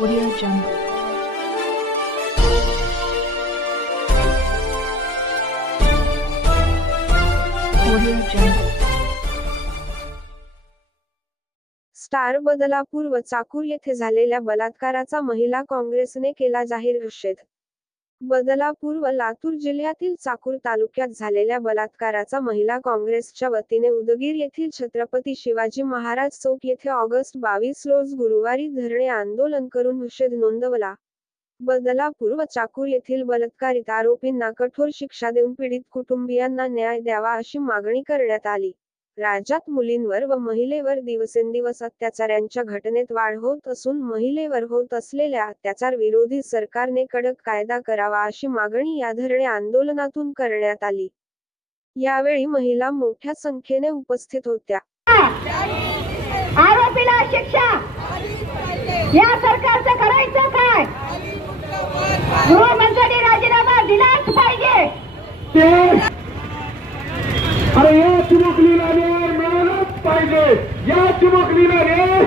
Audio Jungle. Audio Jungle. Star Badlapur व चाकूर येथे झालेल्या बलात्काराचा महिला काँग्रेसने केला जाहीर निषेध. बदलापूर व लातूर जिल्ह्यातील चाकूर तालुक्यात झालेल्या बलात्काराचा महिला काँग्रेसच्या वतीने उदगीर येथील छत्रपती शिवाजी महाराज चौक येथे ऑगस्ट 22 रोज गुरुवारी धरणे आंदोलन करून निषेध नोंदवला. बदलापूर व चाकूर येथील बलात्कारित आरोपींना कठोर शिक्षा देऊन पीडित कुटुंबियांना न्याय द्यावा अशी मागणी करण्यात आली. राज्यात मुलींवर व महिलेवर दिवसेंदिवस अत्याचारांच्या घटनेत वाढ होत असून महिलेवर होत असलेल्या अत्याचार विरोधी सरकारने कडक कायदा करावा अशी मागणी या धरणे आंदोलनातून करण्यात आली. यावेळी महिला मोठ्या संख्येने उपस्थित होत्या. आरोपीला शिक्षा, या सरकारचं करायचं काय? गृहमंत्र्यांनी राजीनामा दिलाच पाहिजे. अरे या चिमुकलीला न्याय मिळालाच पाहिजे. या चिमुकलीला न्याय.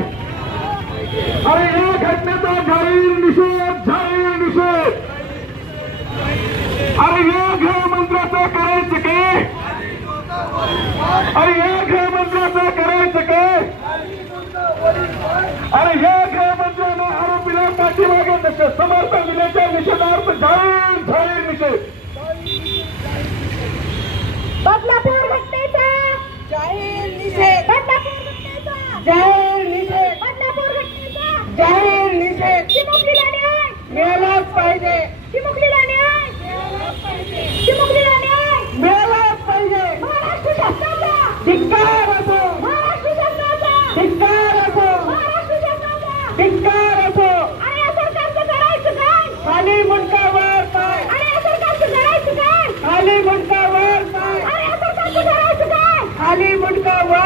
अरे या घटनेचा जाहीर निषेध, जाहीर निषेध. अरे या गृहमंत्र्याचं करायचं काय? अरे या गृहमंत्र्याचं करायचं काय? अरे या गृहमंत्र्यानं आरोपीला पाठीमागे समर्थन दिल्याच्या निषेधार्थ जाहीर, जाहीर निषेध. बदलापूर घटनेचा जाहीर निषेध. बदलापूर घटनेचा जाहीर निषेध. बदलापूर घटनेचा जाहीर निषेध. चिमुकलीला न्याय मिळालाच पाहिजे. चिमुकलीला न्याय मिळालाच पाहिजे. चिमुकलीला न्याय मिळालाच पाहिजे. महाराष्ट्र शासनाचा धिक्कार असो. महाराष्ट्र शासनाचा धिक्कार असो. महाराष्ट्र शासनाचा धिक्कार असो. आणि या सरकारचं करायचं काय? खाली मुंडका वर पाय. आणि या सरकारचं करायचं काय? खाली मुंडका वर पाय. खाली मुंडका वर